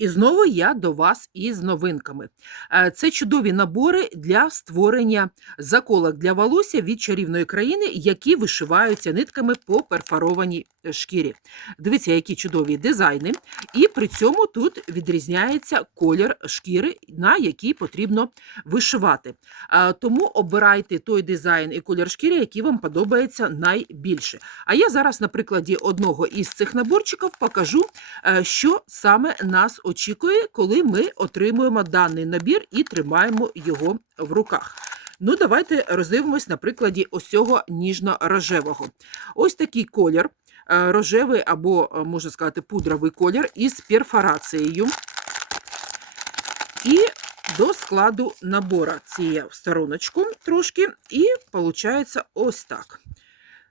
І знову я до вас із новинками. Е, Це чудові набори для створення заколок для волосся від чарівної країни, які вишиваються нитками по перфорованій е, шкірі. Дивіться, які чудові дизайни. І при цьому тут відрізняється колір шкіри, на який потрібно вишивати. Е, Тому обирайте той дизайн і колір шкіри, який вам подобається найбільше. А я зараз на прикладі одного із цих наборчиків покажу, що саме нас очікує, коли ми отримуємо даний набір і тримаємо його в руках. Ну, давайте роздивимось на прикладі ось цього ніжно-рожевого. Ось такий колір, е, рожевий або, е, можна сказати, пудровий колір із перфорацією. І до складу набора цієї стороночку трошки, і виходить ось так.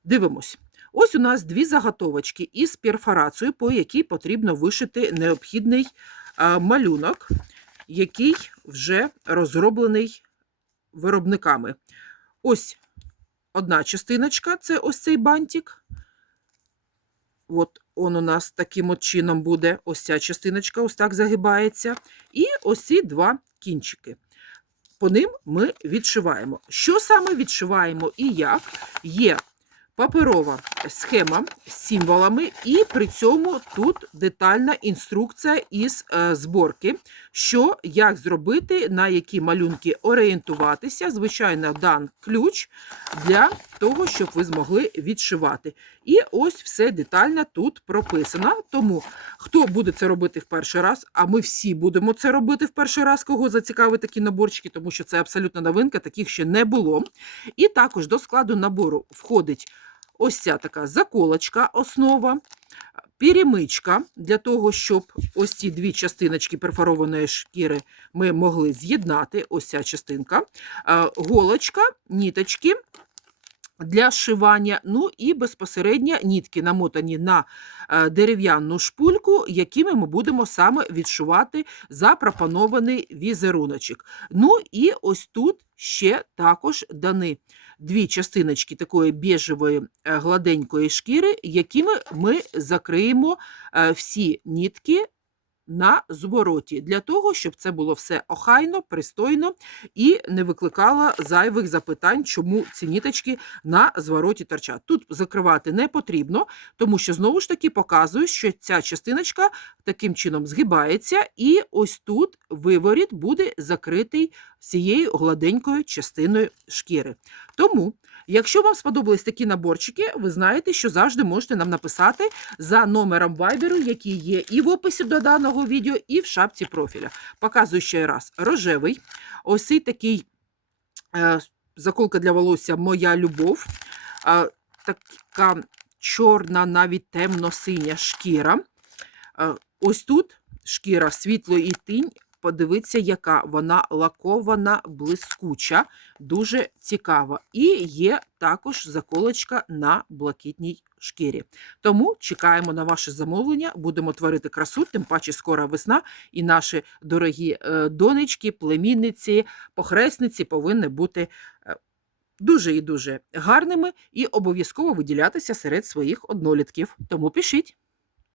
Дивимось. Ось у нас дві заготовочки із перфорацією, по якій потрібно вишити необхідний малюнок, який вже розроблений виробниками. Ось одна частиночка це ось цей бантик. От он у нас таким от чином буде. Ось ця частиночка ось так загибається. І ось ці два кінчики. По ним ми відшиваємо. Що саме відшиваємо і як? Є паперова схема з символами, і при цьому тут детальна інструкція із е, зборки, що як зробити, на які малюнки орієнтуватися. Звичайно, дан ключ для того, щоб ви змогли відшивати. І ось все детально тут прописано. Тому хто буде це робити в перший раз, а ми всі будемо це робити в перший раз, кого зацікавить такі наборчики, тому що це абсолютно новинка, таких ще не було. І також до складу набору входить ось ця така заколочка, основа, перемичка для того, щоб ось ці дві частиночки перфорованої шкіри ми могли з'єднати. Ось ця частинка, голочка, ніточки. Для шивання, ну і безпосередньо нітки намотані на е, дерев'яну шпульку, якими ми будемо саме відшивати запропонований візеруночок. Ну і ось тут ще також дані дві частиночки такої біжевої е, гладенької шкіри, якими ми закриємо е, всі нітки на звороті, для того, щоб це було все охайно, пристойно і не викликало зайвих запитань, чому ці ніточки на звороті торчать. Тут закривати не потрібно, тому що знову ж таки показую, що ця частиночка таким чином згибається, і ось тут виворіт буде закритий цією гладенькою частиною шкіри. Тому, якщо вам сподобались такі наборчики, ви знаєте, що завжди можете нам написати за номером вайберу, який є і в описі до даного відео, і в шапці профіля. Показую ще раз рожевий. Ось цей такий е, заколка для волосся Моя любов. Е, така чорна, навіть темно-синя шкіра. Ось тут шкіра світло і тінь. Подивіться, яка вона лакована, блискуча, дуже цікава. І є також заколочка на блакитній шкірі. Тому чекаємо на ваше замовлення, будемо творити красу, тим паче скоро весна, і наші дорогі е, донечки, племінниці, похресниці повинні бути е, дуже і дуже гарними і обов'язково виділятися серед своїх однолітків. Тому пишіть.